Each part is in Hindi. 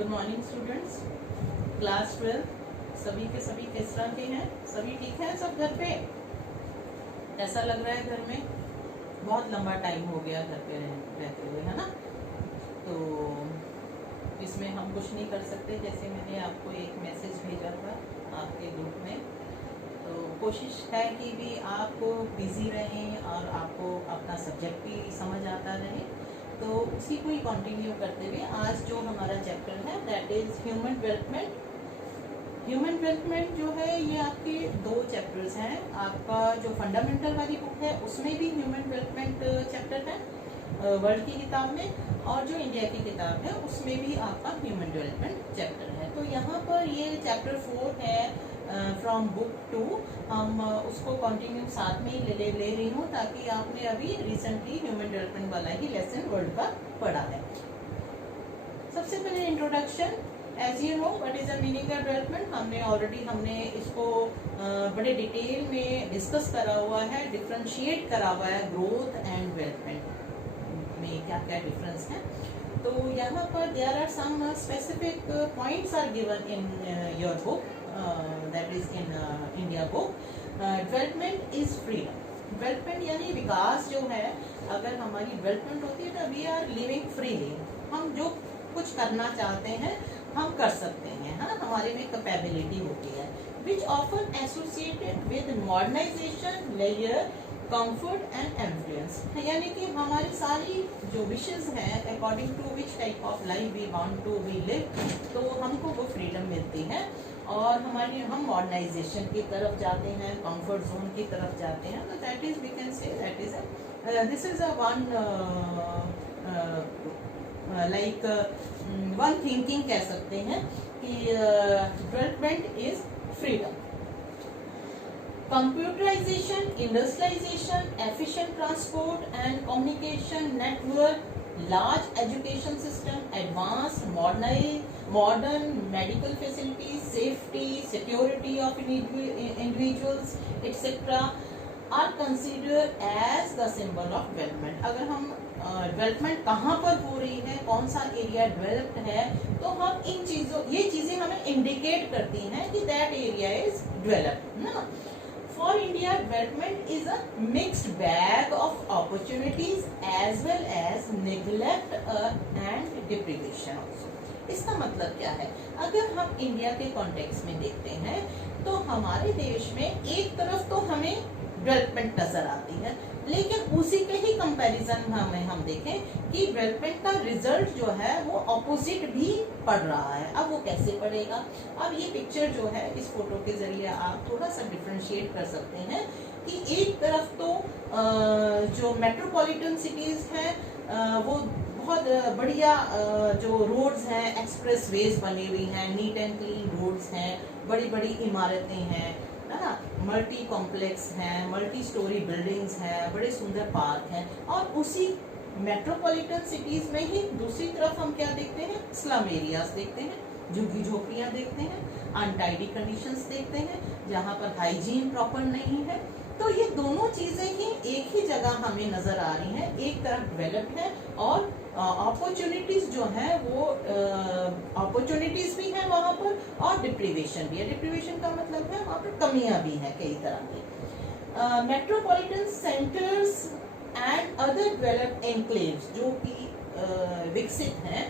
गुड मॉर्निंग स्टूडेंट्स, क्लास 12 सभी के सभी किस तरह के हैं? सभी ठीक हैं सब घर पे? ऐसा लग रहा है घर में बहुत लंबा टाइम हो गया घर पे रहते हुए, है ना? तो इसमें हम कुछ नहीं कर सकते। जैसे मैंने आपको एक मैसेज भेजा था आपके ग्रुप में, तो कोशिश है कि भी आप बिजी रहें और आपको अपना सब्जेक्ट भी समझ आता रहे। तो उसी को ही कंटिन्यू करते हुए आज जो हमारा चैप्टर है that is human development. Human development जो है ये आपके दो चैप्टर्स हैं। आपका जो फंडामेंटल वाली बुक है उसमें भी ह्यूमन डेवलपमेंट चैप्टर है वर्ल्ड की किताब में, और जो इंडिया की किताब है उसमें भी आपका ह्यूमन डेवलपमेंट चैप्टर है। तो यहाँ पर ये चैप्टर 4 है फ्रॉम बुक 2। हम उसको कंटिन्यू साथ में ही ले रही हूँ ताकि आपने अभी रिसेंटली ह्यूमन डेवलपमेंट वाला ही लेसन वर्ल्ड का पढ़ा है। सबसे पहले introduction. As you know what is the meaning of development, हमने इसको बड़े डिटेल में डिस्कस करा हुआ है, डिफ्रेंशिएट करा हुआ है ग्रोथ एंड डेवलपमेंट में क्या क्या डिफरेंस है। तो यहाँ पर there are some specific points are given in your book, that is in India book. Development is freedom. Development यानी विकास जो है, अगर हमारी डेवलपमेंट होती है तो वी आर लिविंग फ्रीली। हम जो कुछ करना चाहते हैं हम कर सकते हैं, हाँ, हमारे में कैपेबिलिटी होती है। Which often associated with modernization, layer, comfort and influence. यानी कि हमारी सारी जो विशेस हैं according to which type of life we want to we live, तो हमको वो फ्रीडम मिलती है और हम मॉडर्नाइजेशन की तरफ जाते हैं, कंफर्ट जोन की तरफ जाते हैं। तो that is we can say that is this is a one like one thinking कह सकते हैं कि development is freedom. Computerization, industrialization, efficient transport and communication network, large education system, advanced modern medical facilities, safety, security of individuals, etc. are considered as the symbol of development. अगर हम डेवलपमेंट कहाँ पर हो रही है, कौन सा एरिया डेवलप्ड है, तो हम ये चीजें हमें इंडिकेट करती हैं कि दैट एरिया इज डेवलप्ड ना। For India, development is a mixed bag of opportunities as well as neglect and deprivation also. इसका मतलब क्या है? अगर हम इंडिया के कॉन्टेक्स्ट में देखते हैं तो हमारे देश में एक तरफ तो हमें डेवलपमेंट नजर आती है, लेकिन उसी के ही कंपैरिजन हम देखें कि डेवलपमेंट का रिजल्ट जो है वो ऑपोजिट भी पड़ रहा है। अब वो कैसे पड़ेगा? अब ये पिक्चर जो है इस फोटो के जरिए आप थोड़ा सा डिफरेंशिएट कर सकते हैं कि एक तरफ तो जो मेट्रोपॉलिटन सिटीज हैं वो बहुत बढ़िया जो रोड्स हैं, एक्सप्रेस वेज बनी हुई हैं, नीट एंड क्लीन रोड्स हैं, बड़ी बड़ी इमारतें हैं, है ना, मल्टी कॉम्प्लेक्स हैं, मल्टी स्टोरी बिल्डिंग्स हैं, बड़े सुंदर पार्क हैं। और उसी मेट्रोपॉलिटन सिटीज में ही दूसरी तरफ हम क्या देखते हैं? स्लम एरियाज देखते हैं, झुग्गी झोपड़ियां देखते हैं, अनटाइडी कंडीशंस देखते हैं, जहाँ पर हाइजीन प्रॉपर नहीं है। तो ये दोनों चीजें ही एक ही जगह हमें नजर आ रही हैं। एक तरफ डेवलप है और अपॉर्चुनिटीज जो है वो अपॉर्चुनिटीज भी है वहां पर और डिप्रीवेशन भी है। डिप्रीवेशन का मतलब है वहां पर कमियां भी हैं कई तरह की। Metropolitan centres and other developed enclaves जो कि विकसित हैं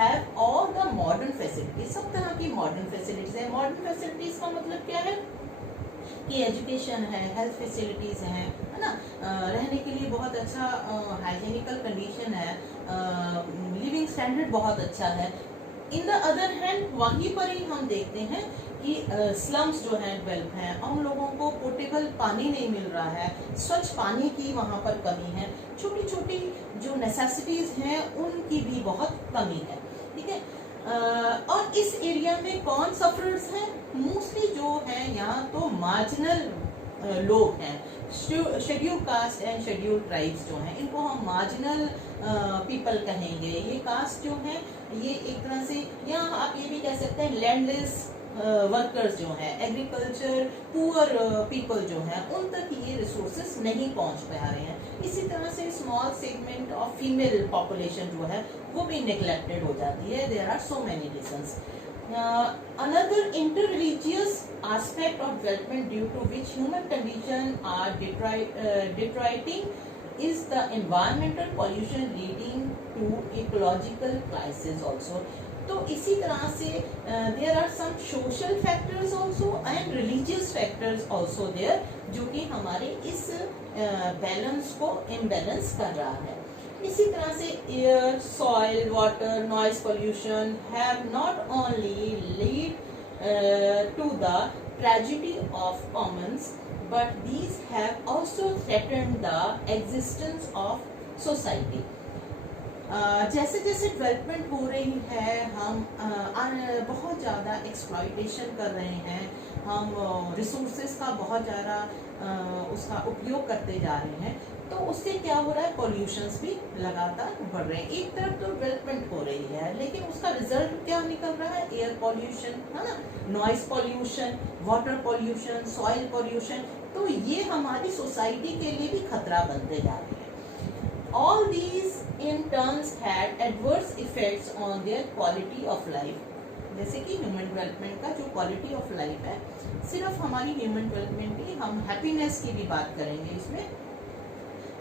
have all the modern facilities. सब तरह की मॉडर्न फैसिलिटीज है। मॉडर्न फैसिलिटीज का मतलब क्या है कि एजुकेशन है, हेल्थ फैसिलिटीज हैं, है ना, रहने के लिए बहुत अच्छा हाइजीनिकल कंडीशन है, लिविंग स्टैंडर्ड बहुत अच्छा है। इन द अदर हैंड वहीं पर ही हम देखते हैं कि स्लम्स जो हैं डेवलप हैं, उन लोगों को पोर्टेबल पानी नहीं मिल रहा है, स्वच्छ पानी की वहाँ पर कमी है, छोटी छोटी जो नेसेसिटीज हैं उनकी भी बहुत कमी है, ठीक है। और इस एरिया में कौन सफरर्स हैं? मोस्टली जो हैं यहाँ तो मार्जिनल लोग हैं, schedule caste and schedule tribes जो हैं, इनको हम मार्जिनल पीपल कहेंगे। ये कास्ट जो है ये एक तरह से, या आप ये भी कह सकते हैं लैंडलेस वर्कर्स जो हैं, एग्रीकल्चर पुअर पीपल जो हैं, उन तक ये रिसोर्सेज नहीं पहुंच पा रहे हैं। इसी तरह से small segment of female population जो है वो भी नेग्लेक्टेड हो जाती है। There are so many reasons. Another interreligious aspect of development due to which human conditions are deteriorating is the environmental pollution leading to ecological crisis also. तो इसी तरह से there are some social factors also and religious factors also there जो कि हमारे इस बैलेंस को इम्बैलेंस कर रहा है। इसी तरह से air, soil, water, noise pollution have not only lead to the tragedy of commons but these have also threatened the existence of society. जैसे जैसे डेवलपमेंट हो रही है हम बहुत ज़्यादा एक्सप्लॉयटेशन कर रहे हैं, हम रिसोर्सेज का बहुत ज़्यादा उसका उपयोग करते जा रहे हैं, तो उससे क्या हो रहा है, पॉल्यूशंस भी लगातार बढ़ रहे हैं। एक तरफ तो डेवलपमेंट हो रही है लेकिन उसका रिजल्ट क्या निकल रहा है, एयर पॉल्यूशन, है ना, noise pollution, water pollution, soil pollution. तो ये हमारी सोसाइटी के लिए भी खतरा बनते जा रहे हैं। All these in turns had adverse effects on their quality of life. जैसे कि ह्यूमन डेवलपमेंट का जो क्वालिटी ऑफ लाइफ है, सिर्फ हमारी ह्यूमन डेवलपमेंट की, हम हैप्पीनेस की भी बात करेंगे इसमें,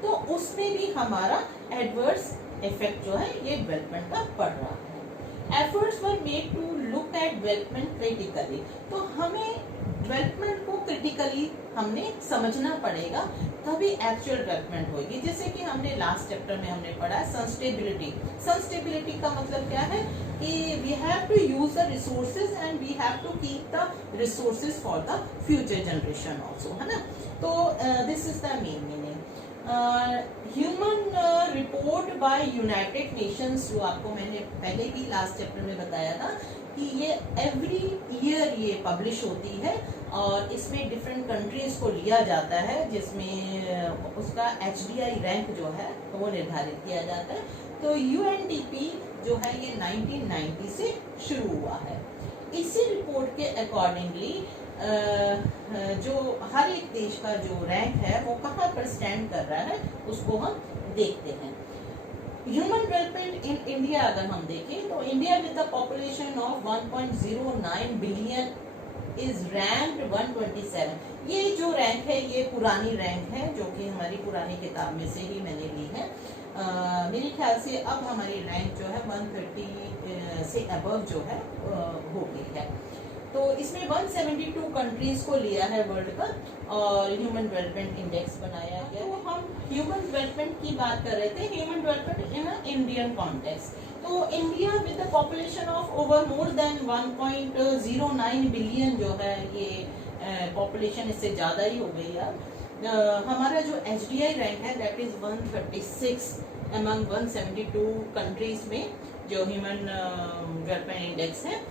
तो उसमें भी हमारा एडवर्स इफेक्ट जो है ये डेवलपमेंट का पड़ रहा है। Efforts were made to look at development critically. तो हमें डेवलपमेंट को क्रिटिकली हमने समझना पड़ेगा, तभी एक्चुअल डेवलपमेंट होगी। जैसे कि हमने लास्ट चैप्टर में हमने पढ़ा है सस्टेबिलिटी। सस्टेबिलिटी का मतलब क्या है कि we have to use the resources and we have to keep the resources for the future generation also, है ना। तो this is the main meaning. Human report by United Nations, जो आपको मैंने पहले भी लास्ट चैप्टर में बताया था कि ये एवरी ईयर ये पब्लिश होती है और इसमें डिफरेंट कंट्रीज को लिया जाता है, जिसमें उसका HDI रैंक जो है वो निर्धारित किया जाता है। तो UNDP जो है ये 1990 से शुरू हुआ है। इसी रिपोर्ट के अकॉर्डिंगली जो हर एक देश का जो रैंक है वो कहाँ पर स्टैंड कर रहा है उसको हम देखते हैं। ह्यूमन डेवलपमेंट इन इंडिया अगर हम देखें तो India with the population of 1.09 billion is ranked 127। ये जो रैंक है ये पुरानी रैंक है जो कि हमारी पुरानी किताब में से ही मैंने ली है। मेरे ख्याल से अब हमारी रैंक जो है 130 से अबव जो है हो गई है। तो इसमें 172 कंट्रीज को लिया है वर्ल्ड का और ह्यूमन डेवलपमेंट इंडेक्स बनाया गया। तो हम ह्यूमन डेवलपमेंट की बात कर रहे थे, human development in Indian context. तो India with the population of over more than 1.09 billion जो है ये पॉपुलेशन इससे ज़्यादा ही हो गई है। हमारा जो HDI रैंक है दैट इज 136 अमंग 172 कंट्रीज में जो ह्यूमन डेवलपमेंट इंडेक्स है।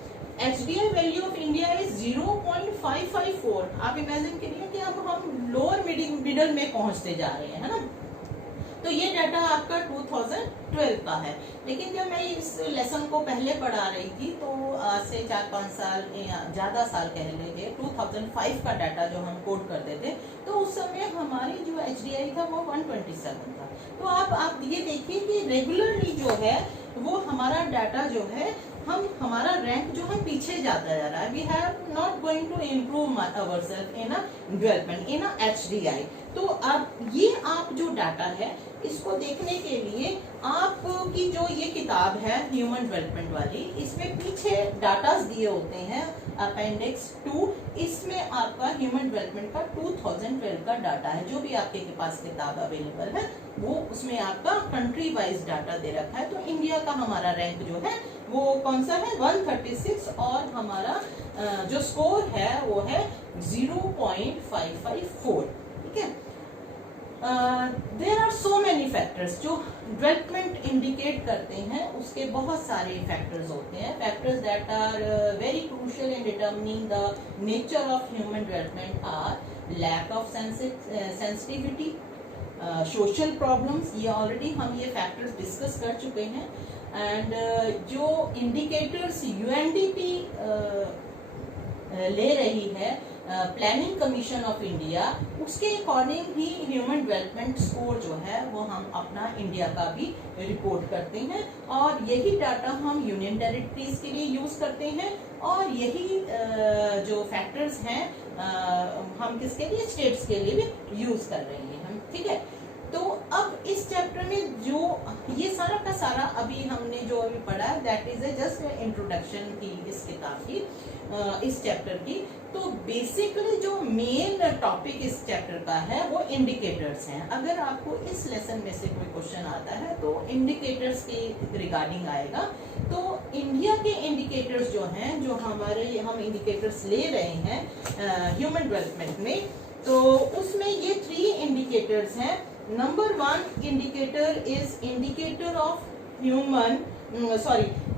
HDI value of India is 0.554। आप इमेजिन करिए कि अब हम लोअर मिडिल में पहुंचते जा रहे हैं, है ना। तो ये डाटा आपका 2012 का है, लेकिन जब मैं इस लेसन को पहले पढ़ा रही थी तो आज से 4-5 साल या ज़्यादा साल कह लीजिए 2005 का डाटा जो हम कोड करते थे, तो उस समय हमारी जो HDI था वो 127 था। तो आप ये देखिए कि रेगुलरली जो है वो हमारा डाटा जो है हमारा रैंक जो है पीछे जाता जा रहा है। We have not going to improve ourselves in a development in a HDI। तो अब ये आप जो डाटा है इसको देखने के लिए आपकी जो ये किताब है ह्यूमन डेवलपमेंट वाली, इसमें पीछे डाटास दिए होते हैं अपेंडिक्स 2। इसमें आपका ह्यूमन डेवलपमेंट का 2012 का डाटा है। जो भी आपके पास किताब अवेलेबल है वो उसमें आपका कंट्री वाइज डाटा दे रखा है। तो इंडिया का हमारा रैंक जो है वो कौन सा है, 136, और हमारा जो स्कोर है वो है 0.554। ठीक है। There are so many factors जो डेवलपमेंट इंडिकेट करते हैं, उसके बहुत सारे फैक्टर्स होते हैं। Factors that are very crucial in determining the nature of human development are lack of sensitivity, social problems, ये ऑलरेडी हम ये फैक्टर्स डिस्कस कर चुके हैं। एंड जो इंडिकेटर्स UNDP ले रही है प्लानिंग कमीशन ऑफ इंडिया, उसके अकॉर्डिंग ही ह्यूमन डेवलपमेंट स्कोर जो है वो हम अपना इंडिया का भी रिपोर्ट करते हैं, और यही डाटा हम यूनियन टेरिटरीज के लिए यूज करते हैं, और यही जो फैक्टर्स हैं हम किसके लिए, स्टेट्स के लिए भी यूज कर रहे हैं हम, ठीक है। तो अब इस चैप्टर में जो ये सारा का सारा अभी हमने जो अभी पढ़ा है दैट इज जस्ट इंट्रोडक्शन की इस किताब की, इस चैप्टर की। तो बेसिकली जो मेन टॉपिक इस चैप्टर का है वो इंडिकेटर्स हैं। अगर आपको इस लेसन में से कोई क्वेश्चन आता है तो इंडिकेटर्स के रिगार्डिंग आएगा। तो इंडिया के इंडिकेटर्स जो हैं, जो हम इंडिकेटर्स ले रहे हैं ह्यूमन डेवलपमेंट में, तो उसमें ये 3 इंडिकेटर्स हैं। Number 1 indicator is indicator of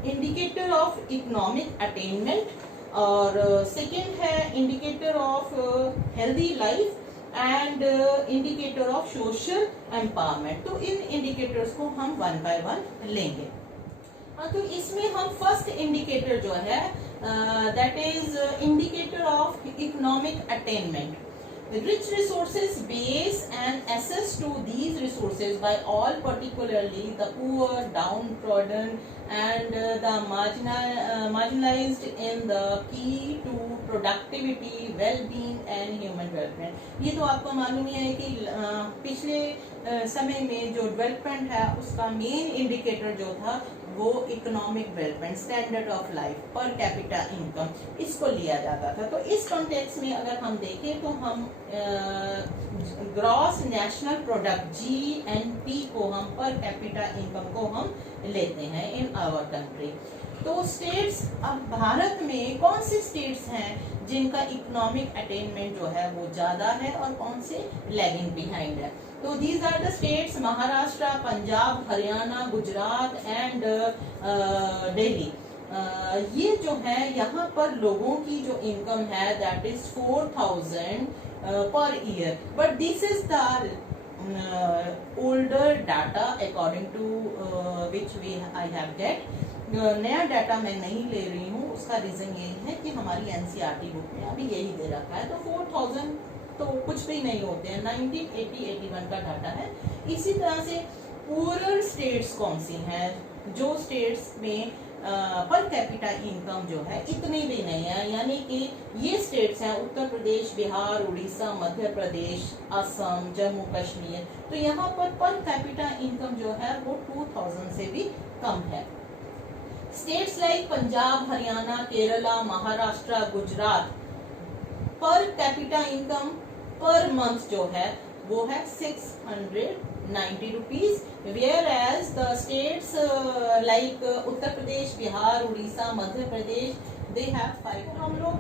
indicator of economic attainment, और सेकेंड है indicator of healthy life, and indicator of social empowerment. तो इन इंडिकेटर्स को हम 1 बाय 1 लेंगे। तो इसमें हम फर्स्ट इंडिकेटर जो है that is indicator of economic attainment. Rich resources base and access to these resources by all, particularly the poor, downtrodden, and the marginalized in the key to productivity, well-being and human development। ये तो आपको मालूम ही है कि पिछले समय में जो डेवलपमेंट है उसका मेन इंडिकेटर जो था वो economic development, standard of life, पर कैपिटा इनकम, इसको लिया जाता था। तो इस कॉन्टेक्स्ट में अगर हम देखें तो हम ग्रॉस नेशनल प्रोडक्ट GNP को हम पर कैपिटा इनकम को हम लेते हैं इन आवर कंट्री। तो स्टेट्स, अब भारत में कौन से स्टेट्स हैं जिनका इकोनॉमिक अटेनमेंट जो है वो ज्यादा है और कौन से लैगिंग बिहाइंड है? तो these are the states Maharashtra, Punjab, Haryana, Gujarat and Delhi. ये जो है यहाँ पर लोगों की जो इनकम है that is 4000 per year, but this is the older data according to which I have get. नया डाटा मैं नहीं ले रही हूँ, उसका रीजन यही है कि हमारी NCERT बुक में अभी यही दे रखा है। तो 4000 तो कुछ भी नहीं होते हैं, 1980-81 का डाटा है। इसी तरह से पूरर स्टेट्स कौन सी हैं, जो स्टेट्स में पर कैपिटा इनकम जो है इतनी भी नहीं है, यानी कि ये स्टेट्स हैं उत्तर प्रदेश, बिहार, उड़ीसा, मध्य प्रदेश, असम, जम्मू कश्मीर। तो यहाँ पर कैपिटा इनकम जो है वो 2000 से भी कम है। स्टेट्स लाइक पंजाब, हरियाणा, केरला, महाराष्ट्र, गुजरात, पर कैपिटा इनकम पर मंथ जो है वो है 690 rupees, whereas the states like Uttar Pradesh, Bihar, Orissa, Madhya Pradesh they have 5। हम लोग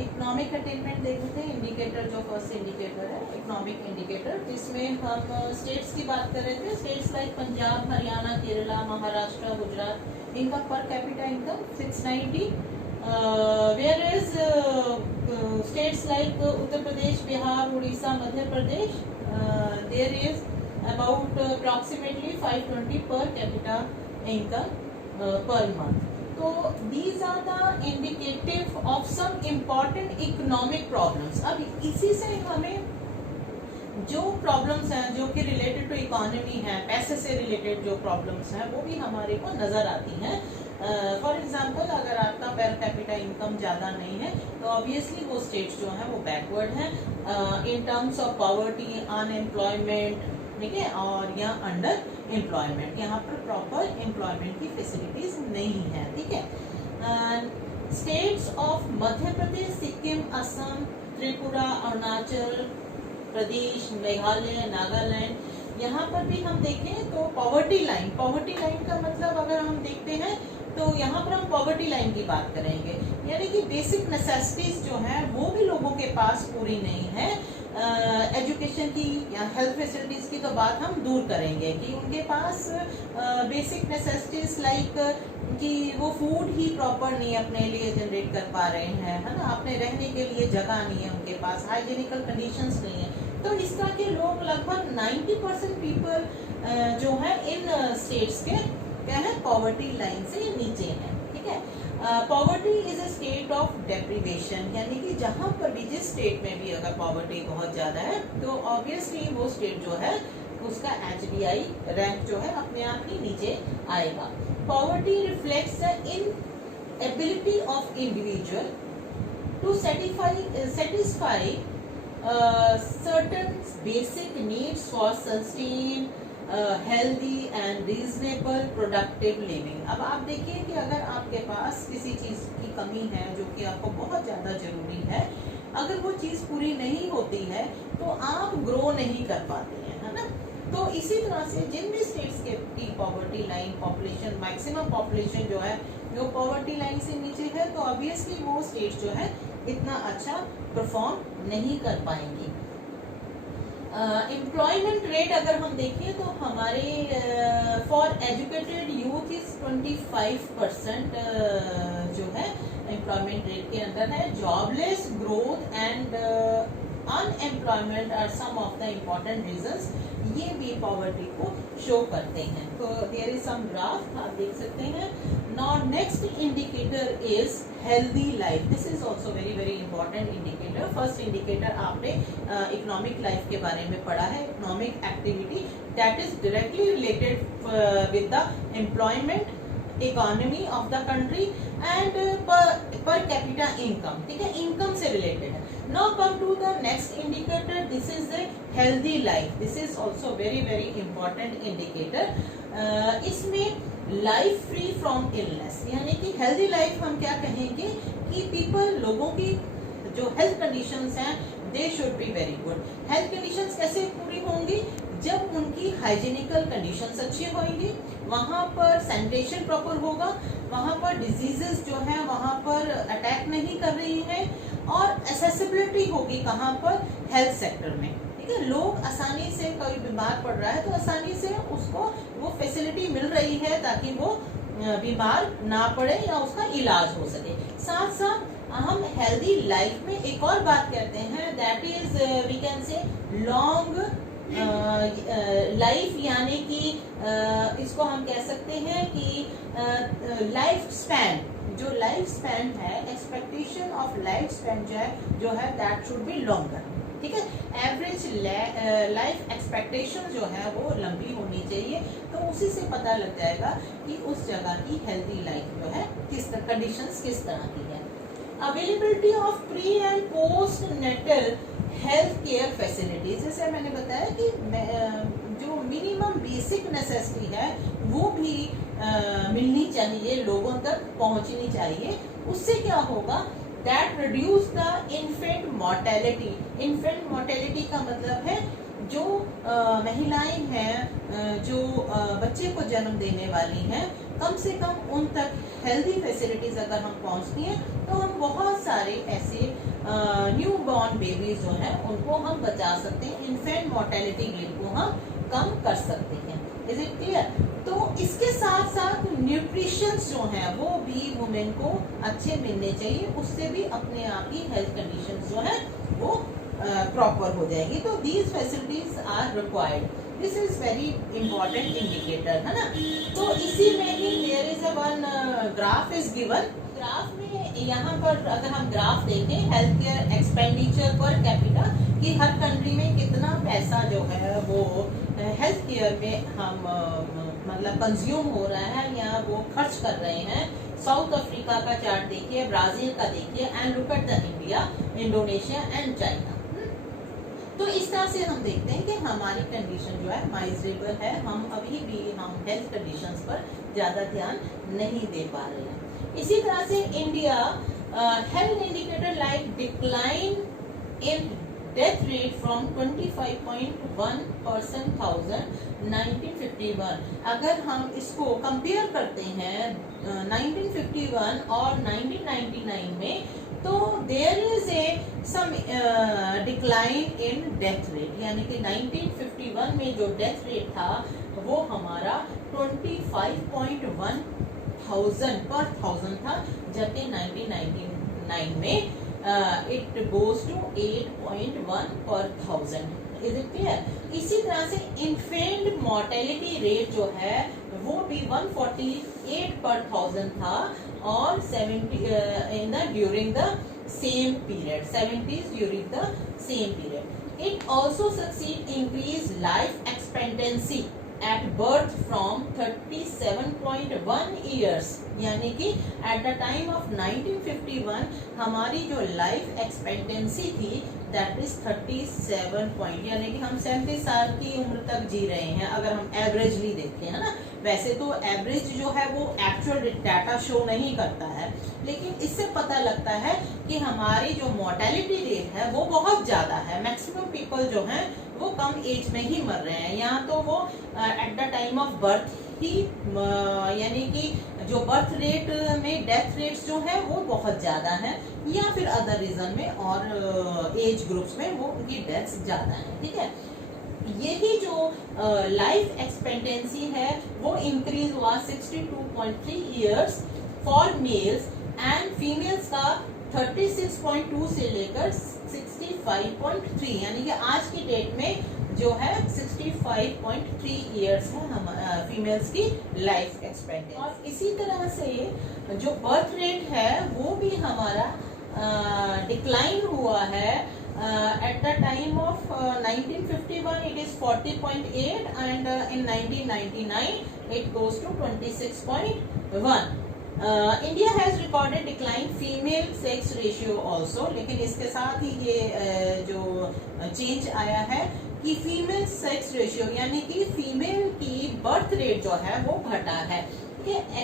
इकोनॉमिक अटेनमेंट देखते हैं, इंडिकेटर जो फर्स्ट इंडिकेटर है इकोनॉमिक इंडिकेटर, जिसमें हम स्टेट्स की बात कर रहे थे। स्टेट्स लाइक पंजाब, हरियाणा, केरला, महाराष्ट्र, गुजरात, इनका per capita income 690, whereas states like Uttar Pradesh, Bihar, Odisha, Madhya Pradesh, there is about approximately 520 per capita income per month. So these are the indicative of some important economic problems. अब इसी से हमें जो प्रॉब्लम्स हैं जो कि रिलेटेड टू इकोनॉमी है, पैसे से रिलेटेड जो प्रॉब्लम्स हैं वो भी हमारे को नजर आती हैं। फॉर एग्जाम्पल अगर आपका पर कैपिटा इनकम ज़्यादा नहीं है तो ऑब्वियसली वो स्टेट्स जो हैं वो बैकवर्ड हैं in terms of poverty, unemployment, ठीक है, और या अंडर एम्प्लॉयमेंट, यहाँ पर प्रॉपर एम्प्लॉयमेंट की फैसिलिटीज नहीं है, ठीक है। स्टेट्स ऑफ मध्य प्रदेश, सिक्किम, असम, त्रिपुरा, अरुणाचल प्रदेश, मेघालय, नागालैंड, यहाँ पर भी हम देखें तो पॉवर्टी लाइन का मतलब अगर हम देखते हैं तो यहाँ पर हम पॉवर्टी लाइन की बात करेंगे, यानी कि बेसिक नेसेसिटीज जो है वो भी लोगों के पास पूरी नहीं है। एजुकेशन की या हेल्थ फैसिलिटीज की तो बात हम दूर करेंगे कि उनके पास बेसिक नेसेसिटीज लाइक कि वो फूड ही प्रॉपर नहीं अपने लिए जनरेट कर पा रहे हैं, है ना, अपने रहने के लिए जगह नहीं है उनके पास, हाइजीनिकल कंडीशंस नहीं है। तो इस तरह के लोग लगभग 90% पीपल जो है इन स्टेट्स के क्या है पॉवर्टी लाइन से नीचे हैं, ठीक है। Poverty is a state of deprivation, यानी कि जहां पर भी जिस स्टेट में भी अगर पॉवर्टी बहुत ज्यादा है तो ऑब्वियसली वो स्टेट जो है उसका HDI रैंक जो है अपने आप ही नीचे आएगा। Poverty reflects the inability of individual to satisfy certain basic needs for sustain healthy and reasonable productive living। अब आप देखिए कि अगर आपके पास किसी चीज की कमी है जो कि आपको बहुत ज्यादा जरूरी है, अगर वो चीज पूरी नहीं होती है तो आप ग्रो नहीं कर पाते हैं, है ना। तो इसी तरह से जिन भी स्टेट्स की poverty line population maximum population जो है वो पॉवर्टी लाइन से नीचे है, तो ऑब्वियसली वो स्टेट जो है इतना अच्छा परफॉर्म नहीं कर पाएंगी। एम्प्लॉयमेंट रेट अगर हम देखें तो हमारे फॉर एजुकेटेड यूथ इज 25% जो है एम्प्लॉयमेंट रेट के अंदर है। Jobless growth and unemployment are some of the important reasons, ये भी पॉवर्टी को शो करते हैं। तो देयर इज सम ग्राफ आप देख सकते हैं। Now next indicator is healthy life. This is also very very important indicator. First indicator आपने इकोनॉमिक लाइफ के बारे में पढ़ा है, economic activity that is directly related with the employment economy of the country and per capita income, ठीक है, इनकम से रिलेटेड है। Now come to the next indicator, this is the healthy life. This is also very very important indicator. इसमें लाइफ फ्री फ्रॉम इलनेस, यानी कि हेल्दी लाइफ हम क्या कहेंगे कि पीपल लोगों की जो हेल्थ कंडीशंस हैं they should be very good. Health conditions कैसे पूरी होंगी? जब उनकी हाइजीनिकल कंडीशंस अच्छी होंगी, वहाँ पर सैनिटेशन प्रॉपर होगा, वहाँ पर डिजीजेस जो है वहाँ पर अटैक नहीं कर रही है, और एसेसिबिलिटी होगी कहाँ पर? हेल्थ सेक्टर में, ठीक है। लोग आसानी से, कोई बीमार पड़ रहा है तो आसानी से उसको वो फैसिलिटी मिल रही है ताकि वो बीमार ना पड़े या उसका इलाज हो सके। साथ साथ हम हेल्दी लाइफ में एक और बात कहते हैं that is we can say long life, यानी कि इसको हम कह सकते हैं कि लाइफ स्पैन, जो लाइफ स्पैन है, एक्सपेक्टेशन ऑफ लाइफ स्पैन जो है दैट शुड बी लॉन्गर, ठीक है। एवरेज लाइफ एक्सपेक्टेशन जो है वो लंबी होनी चाहिए, तो उसी से पता लग जाएगा कि उस जगह की हेल्दी लाइफ जो है किस तरह, कंडीशंस किस तरह की है। Availability of pre and post natal health care facilities, जैसे मैंने बताया कि जो मिनिमम बेसिक नेसेसिटी है वो भी मिलनी चाहिए, लोगों तक पहुंचनी चाहिए। उससे क्या होगा? That reduce the infant mortality. Infant mortality का मतलब है जो महिलाएं हैं जो बच्चे को जन्म देने वाली हैं, कम से कम उन तक हेल्दी फैसिलिटीज अगर हम पहुंचती हैं तो हम बहुत सारे ऐसे न्यू बॉर्न बेबीज जो हैं उनको हम बचा सकते हैं, इन्फेंट मोर्टेलिटी रेट को हम कम कर सकते हैं। Is it clear? तो इसके साथ साथ न्यूट्रिशंस जो हैं वो भी वुमेन को अच्छे मिलने चाहिए, उससे भी अपने आप ही हेल्थ कंडीशंस जो है वो प्रॉपर हो जाएगी। तो these facilities are required. This is very important indicator, है ना। तो इसी में ही there is a one graph is given. Graph में यहाँ पर अगर हम ग्राफ देखें health care expenditure per capita, कि हर कंट्री में कितना पैसा जो है वो हेल्थ केयर में हम मतलब कंज्यूम हो रहा है या वो खर्च कर रहे हैं। साउथ अफ्रीका का चार्ट देखिए, ब्राजील का देखिए, and look at the India, Indonesia and China. तो इस तरह से हम देखते हैं कि हमारी कंडीशन जो है माइजरेबल है, हम अभी भी हम हेल्थ कंडीशंस पर ज़्यादा ध्यान नहीं दे पा रहे हैं। इसी तरह से India health indicator like decline in death rate from 25.1% 1951। अगर हम इसको कंपेयर करते हैं 1951 और 1999 में, तो there is a some decline in death rate, यानी कि 1951 में जो डेथ रेट था वो हमारा 25.1 पर थाउजेंड था, जबकि 1999 में इट गोज टू 8.1 पर थाउजेंड। Is it clear? इसी तरह से इन्फेंट मोर्टेलिटी रेट जो है वो भी 148 पर 1000 था और 70 in the during the same period, 70s during the same period. It also succeed increase life expectancy at birth from 37.1 years, यानी कि एट द टाइम ऑफ 1951 हमारी जो लाइफ एक्सपेक्टेंसी थी दैट इज 37 पॉइंट, यानी कि हम 37 साल की उम्र तक जी रहे हैं अगर हम एवरेजली देखें, है ना। वैसे तो एवरेज जो है वो एक्चुअल डाटा शो नहीं करता है, लेकिन इससे पता लगता है कि हमारी जो मोर्टेलिटी रेट है वो बहुत ज़्यादा है। मैक्सिमम पीपल जो हैं वो कम एज में ही मर रहे हैं, या तो वो at the time of birth ही, यानी कि जो बर्थ रेट में डेथ रेट्स जो है वो बहुत ज़्यादा है, या फिर अदर रीज़न में और एज ग्रुप्स में वो उनकी डेथ्स ज़्यादा है, ठीक है। यही जो लाइफ एक्सपेक्टेंसी है वो इंक्रीज हुआ 62.3 years for mails and females का 36.2 से लेकर 65.3, यानी कि आज की डेट में जो है 65.3 ईयर्स है हम फीमेल्स की लाइफ एक्सपेक्टेंसी। और इसी तरह से जो बर्थ रेट है वो भी हमारा डिक्लाइन हुआ है। At the time of 1951 it is 40.8 and in 1999 it goes to 26.1. India has recorded decline female sex ratio also, लेकिन इसके साथ ही ये जो चेंज आया है कि फीमेल सेक्स रेशियो यानी कि फीमेल की बर्थ रेट जो है वो घटा है।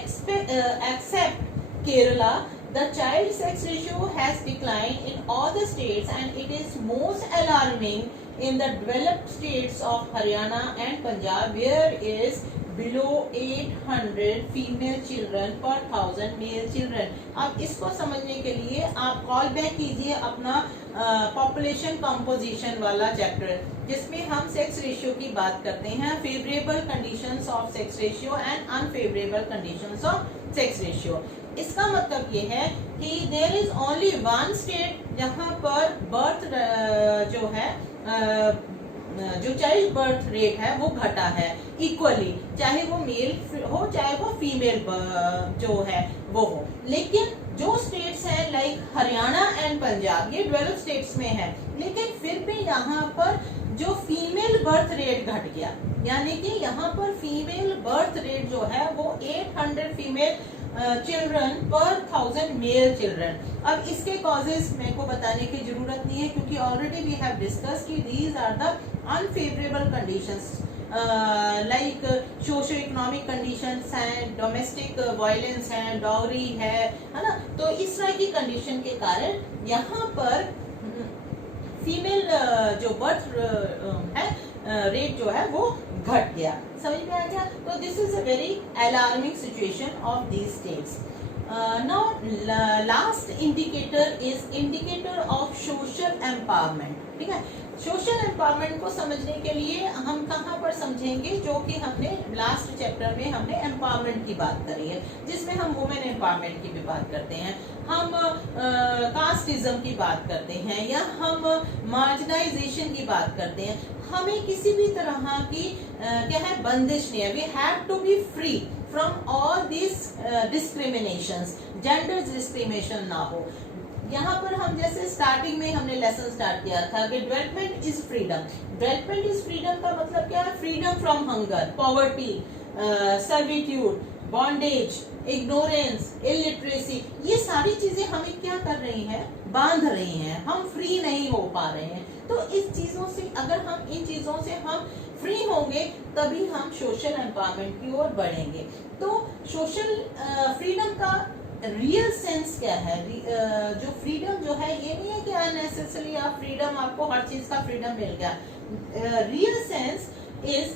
Except Kerala, the child sex ratio has declined in all the states and it is most alarming in the developed states of Haryana and Punjab, where is below 800 female children per 1000 male children। अब इसको समझने के लिए आप कॉल बैक कीजिए अपना पॉपुलेशन कंपोजिशन वाला चैप्टर, जिसमें हम सेक्स रेशियो की बात करते हैं, favourable conditions of sex ratio and unfavourable conditions of sex ratio. इसका मतलब ये है कि there is only one state जहां पर बर्थ जो है जो चाइल्ड बर्थ रेट है वो घटा है इक्वली, चाहे वो मेल हो चाहे वो फीमेल जो है वो हो। लेकिन जो स्टेट्स हैं लाइक हरियाणा एंड पंजाब, ये डेवलप्ड स्टेट्स में है, लेकिन फिर भी यहाँ पर जो फीमेल बर्थ रेट घट गया, यानी कि यहाँ पर फीमेल बर्थ रेट जो है वो 800 फीमेल चिल्ड्रन पर 1000 मेल चिल्ड्रन। अब इसके कॉजेज मेरे को बताने की जरूरत नहीं है, क्योंकि ऑलरेडी वी हैव डिस्कस कि these are the unfavourable conditions like socio economic conditions हैं, डोमेस्टिक वायलेंस है, डॉरी है ना। तो इस तरह की कंडीशन के कारण यहाँ पर फीमेल जो बर्थ है रेट जो है वो घट गया। समझ में आ गया? तो this is a very alarming situation of these states. Now last indicator is indicator of social empowerment. ठीक है, सोशल एम्पावरमेंट को समझने के लिए हम कहाँ पर समझेंगे, जो कि हमने लास्ट चैप्टर में हमने एम्पावरमेंट की बात करी है, जिसमें हम वुमेन एम्पावरमेंट की भी बात करते हैं, हम कास्टिज्म की बात करते हैं, या हम मार्जिनाइजेशन की बात करते हैं। हमें किसी भी तरह की क्या है बंदिश नहीं है। We have to be free from all this discriminations, gender discrimination ना हो। यहाँ पर हम जैसे स्टार्टिंग में हमने लेसन स्टार्ट किया था कि development is freedom. Development is freedom का मतलब क्या है? Freedom from hunger, poverty, servitude, bondage, ignorance, illiteracy, ये सारी चीजें हमें क्या कर रही हैं? बांध रही हैं। हम फ्री नहीं हो पा रहे हैं। तो इस चीजों से, अगर हम इन चीजों से हम फ्री होंगे तभी हम सोशल एम्पावरमेंट की ओर बढ़ेंगे। तो सोशल फ्रीडम का रियल सेंस क्या है? जो फ्रीडम जो है ये नहीं है कि अननेसेसरी आप फ्रीडम, आपको हर चीज का फ्रीडम मिल गया। Real sense is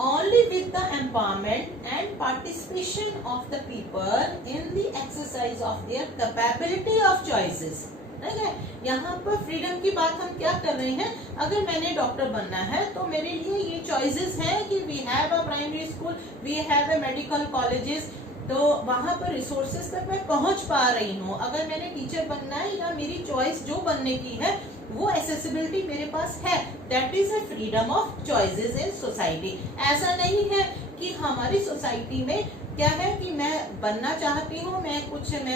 only with the empowerment and participation of the people in the exercise of their capability of choices। ठीक है, यहाँ पर फ्रीडम की बात हम क्या कर रहे हैं? अगर मैंने डॉक्टर बनना है तो मेरे लिए ये चॉइसेस हैं कि we have a primary school, we have a medical colleges, तो वहां पर रिसोर्सेज तक मैं पहुंच पा रही हूँ। अगर मैंने टीचर बनना है या मेरी चॉइस जो बनने की है वो एक्सेसिबिलिटी मेरे पास है, that is a freedom of choices in society. ऐसा नहीं है कि हमारी सोसाइटी में क्या है कि मैं बनना चाहती हूँ, मैं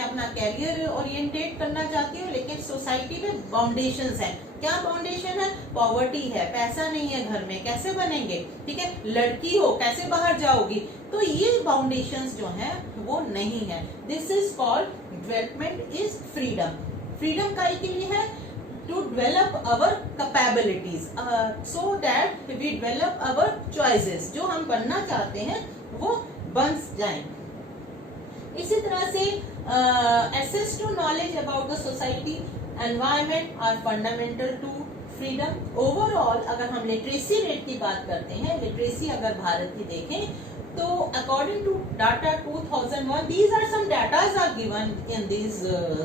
अपना कैरियर ओरिएंटेड करना चाहती हूँ, लेकिन सोसाइटी में बाउंडेशंस हैं। क्या बाउंडेशन है? पॉवर्टी है, पैसा नहीं है घर में, कैसे बनेंगे, ठीक है, लड़की हो कैसे बाहर जाओगी, तो ये बाउंडेशंस जो हैं वो नहीं है। This is called development is freedom. Freedom का के लिए है to develop our capabilities so that we develop our choices, जो हम बनना चाहते हैं वो बन जाएं। इसी तरह से access to knowledge about the society environment are fundamental to freedom। Overall अगर हम लिटरेसी रेट की बात करते हैं, लिटरेसी अगर भारत की देखें तो according to data 2001, these are some datas are given in this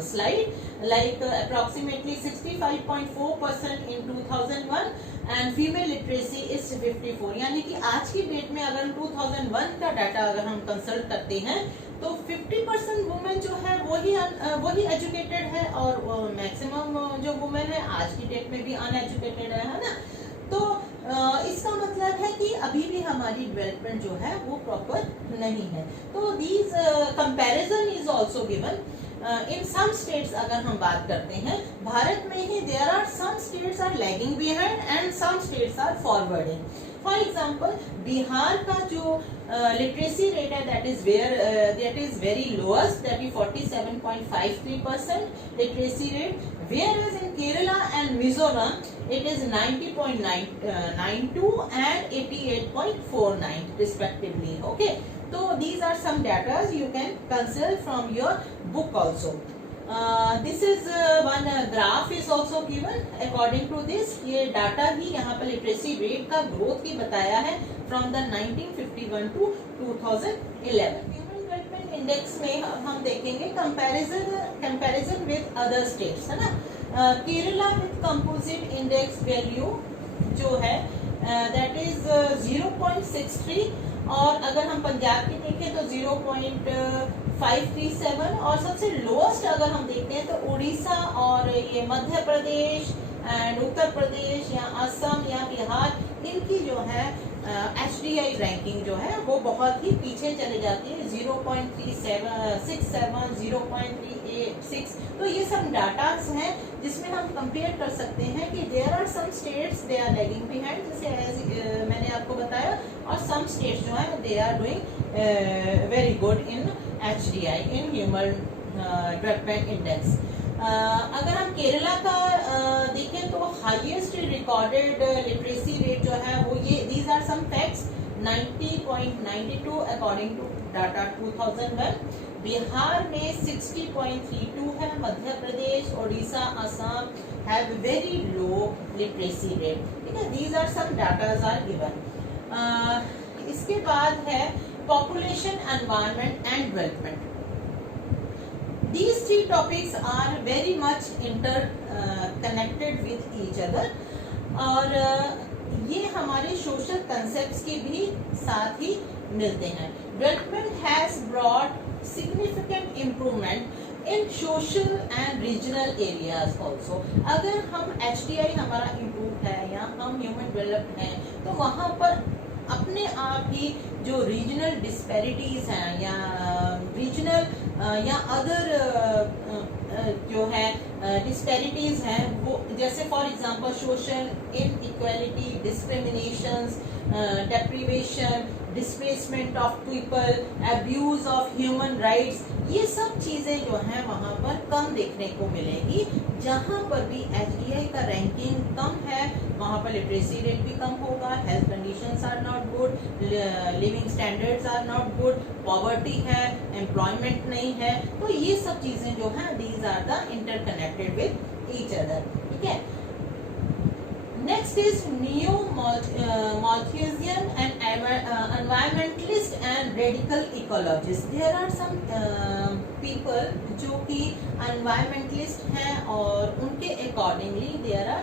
slide, like approximately 65.4% in 2001 and female literacy is 54। यानी कि आज की डेट में अगर हम 2001 का डाटा अगर हम कंसल्ट करते हैं तो 50% वुमेन जो है वही एजुकेटेड है और मैक्सिमम जो वुमेन है आज की डेट में भी अनएजुकेटेड है ना। तो इसका मतलब है कि अभी भी हमारी डेवलपमेंट जो है वो प्रॉपर नहीं है। तो these comparison is also given in some states. अगर हम बात करते हैं भारत में ही, there are some states are lagging behind and some states are forwarding. For example Bihar का जो लिटरेसी रेट है that is very lowest, that is 47.53% literacy rate, whereas in Kerala and Mizoram it is 90.92 and 88.49 respectively। Okay, so these are some data you can consult from your book also। This is one graph is also given। According to this, ये डाटा ही यहाँ पर लिटरेसी रेट का ग्रोथ ही बताया है from the 1951 to 2011। इंडेक्स में हम देखेंगे कंपैरिजन विद अदर स्टेट्स, है ना। Kerala with composite index value जो है दैट इज 0.63 और अगर हम पंजाब की देखें तो 0.537 और सबसे लोएस्ट अगर हम देखते हैं तो उड़ीसा और ये मध्य प्रदेश एंड उत्तर प्रदेश या असम या बिहार, इनकी जो है HDI रैंकिंग जो है वो बहुत ही पीछे चले जाती है, 0.3767, 0.386। तो ये सब डाटास हैं जिसमें हम कंपेयर कर सकते हैं कि there are some states they are lagging behind, जैसे मैंने आपको बताया, और सम स्टेट्स जो है they are doing very good in HDI, in human development index. अगर हम केरला का देखें तो हाईएस्ट रिकॉर्डेड लिटरेसी रेट जो है वो ये, these are some facts, 90.92 according to data 2001। Bihar में 60.32 है, Madhya Pradesh, Odisha, Assam have very low literacy rate, ठीक है। These are some datas are given. इसके बाद है population, environment and development. These three topics are very much interconnected with each other और ये हमारे सोशल कंसेप्ट्स के भी साथ ही मिलते हैं। Development has brought significant improvement in social and regional areas also. अगर हम HDI हमारा इम्प्रूव है या हम ह्यूमन डेवलप्ड हैं तो वहाँ पर अपने आप ही जो रीजनल डिस्पैरिटीज हैं या रीजनल या अदर जो है डिस्पैरिटीज हैं वो, जैसे for example social inequality, discriminations, deprivation, displacement of people, abuse of human rights, ये सब चीजें जो हैं वहाँ पर कम देखने को मिलेगी। जहाँ पर भी HDI का रैंकिंग कम है वहाँ पर लिटरेसी रेट भी कम होगा, health conditions are not good, living standards are not good, poverty है, एम्प्लॉयमेंट नहीं है। तो ये सब चीजें जो हैं these are the interconnected with each other, ठीक है। Next is neo-Malthusian and environmentalist and radical ecologists. There are some people people जो कि एनवायरमेंटलिस्ट हैं और उनके accordingly there are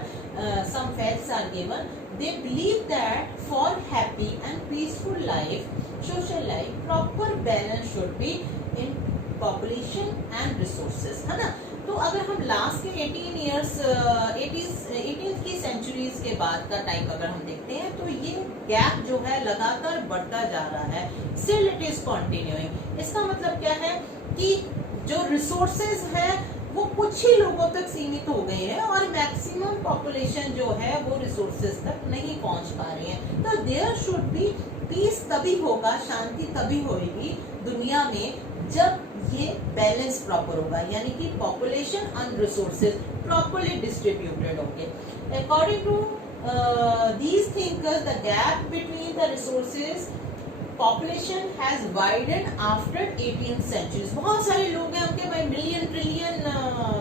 some facts are given. They believe that for happy and peaceful life, social life, proper balance should be in population and resources, है ना. तो अगर हम लास्ट के 18th की सेंचुरीज के बाद का टाइम अगर हम देखते हैं तो ये गैप जो है लगातार बढ़ता जा रहा है. Still it is continuing. इसका मतलब क्या है कि जो रिसोर्सेज है वो कुछ ही लोगों तक सीमित हो गए हैं और मैक्सिमम पॉपुलेशन जो है वो रिसोर्सेज तक नहीं पहुंच पा रही है. तो देयर शुड बी पीस तभी होगा, शांति तभी होगी दुनिया में जब ये बैलेंस प्रॉपर होगा, यानी कि population and resources properly distributed होंगे. According to these thinkers the gap between the resources population has widen after 18th century. बहुत सारे लोग हैं उनके भाई मिलियन ट्रिलियन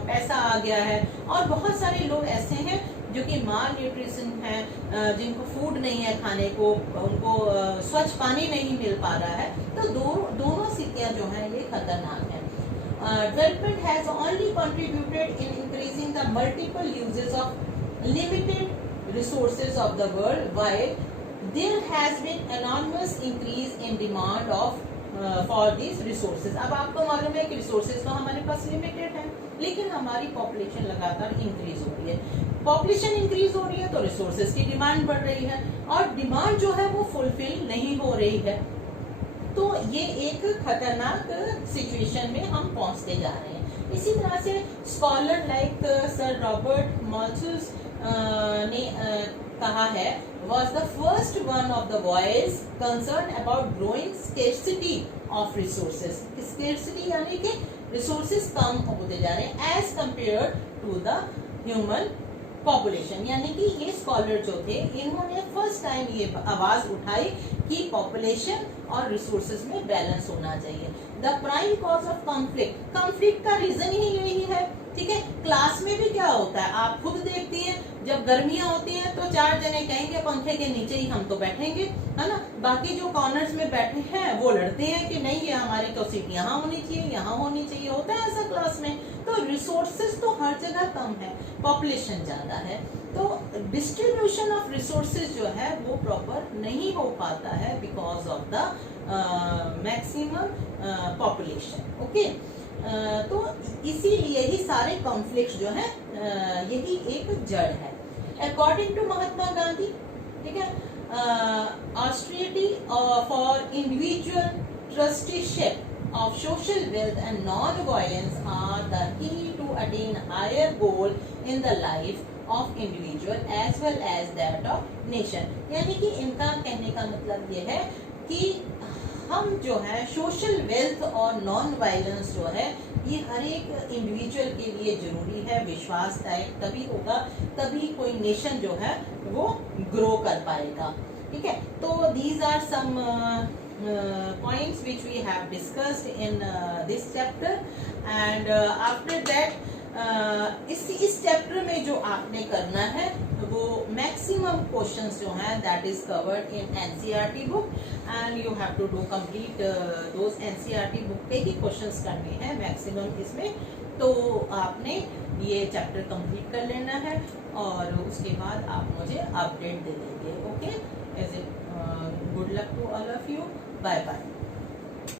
पैसा आ गया है और बहुत सारे लोग ऐसे हैं जो कि माल न्यूट्रिशन है, जिनको फूड नहीं है खाने को, उनको स्वच्छ पानी नहीं मिल पा रहा है. तो दोनों स्थितियां जो हैं ये खतरनाक है. Development has only contributed in increasing the multiple uses of limited resources of the world while there has been enormous increase in demand of for these resources. अब आपको मालूम है कि रिसोर्सेज तो हमारे पास लिमिटेड है, लेकिन हमारी पॉपुलेशन लगातार इंक्रीज हो रही है. पॉपुलेशन इंक्रीज हो रही है तो रिसोर्सेज की डिमांड बढ़ रही है और डिमांड जो है वो फुलफिल नहीं हो रही है. तो ये एक खतरनाक सिचुएशन में हम पहुंचते जा रहे हैं. इसी तरह से scholar like sir Robert Malthus ने कहा है was the first one of the voice concerned about growing scarcity of resources. Scarcity यानी कि resources कम होते जा रहे हैं as compared to the human population. यानी कि ये स्कॉलर जो थे इन्होंने फर्स्ट टाइम ये आवाज उठाई कि पॉपुलेशन और रिसोर्सेज में बैलेंस होना चाहिए. The prime cause of conflict का रीजन ही यही है. ठीक है, क्लास में भी क्या होता है आप खुद देखती हैं, जब गर्मियां होती हैं तो 4 जने कहेंगे पंखे के नीचे ही हम तो बैठेंगे, है ना. बाकी जो कॉर्नर्स में बैठे हैं वो लड़ते हैं कि नहीं ये हमारी तो सीट यहाँ होनी चाहिए, यहाँ होनी चाहिए. होता है ऐसा क्लास में. तो रिसोर्सेज तो हर जगह कम है, पॉपुलेशन ज्यादा है, तो डिस्ट्रीब्यूशन ऑफ रिसोर्सेज जो है वो प्रॉपर नहीं हो पाता है because of the maximum population. Okay, तो इसीलिए ही सारे कॉन्फ्लिक्ट जो है यही एक जड़ है. अकॉर्डिंग टू महात्मा गांधी, ठीक है, austerity for individual trusteeship of social wealth and non violence are the key to attain higher goal in the life of individual as well as that of nation. यानी कि इनका कहने का मतलब ये है कि हम जो है सोशल वेल्थ और नॉन वायलेंस जो है ये हर एक इंडिविजुअल के लिए जरूरी है. विश्वास टाइप तभी होगा, तभी कोई नेशन जो है वो ग्रो कर पाएगा. ठीक है, तो these are some points which we have discussed in this chapter and after that इस चैप्टर में जो आपने करना है वो मैक्सिमम क्वेश्चंस जो हैं that is covered in NCERT book and you have to do complete those NCERT book के ही क्वेश्चंस करने हैं मैक्सिमम इसमें. तो आपने ये चैप्टर कंप्लीट कर लेना है और उसके बाद आप मुझे अपडेट दे देंगे. Okay, is it good luck to all of you. Bye bye.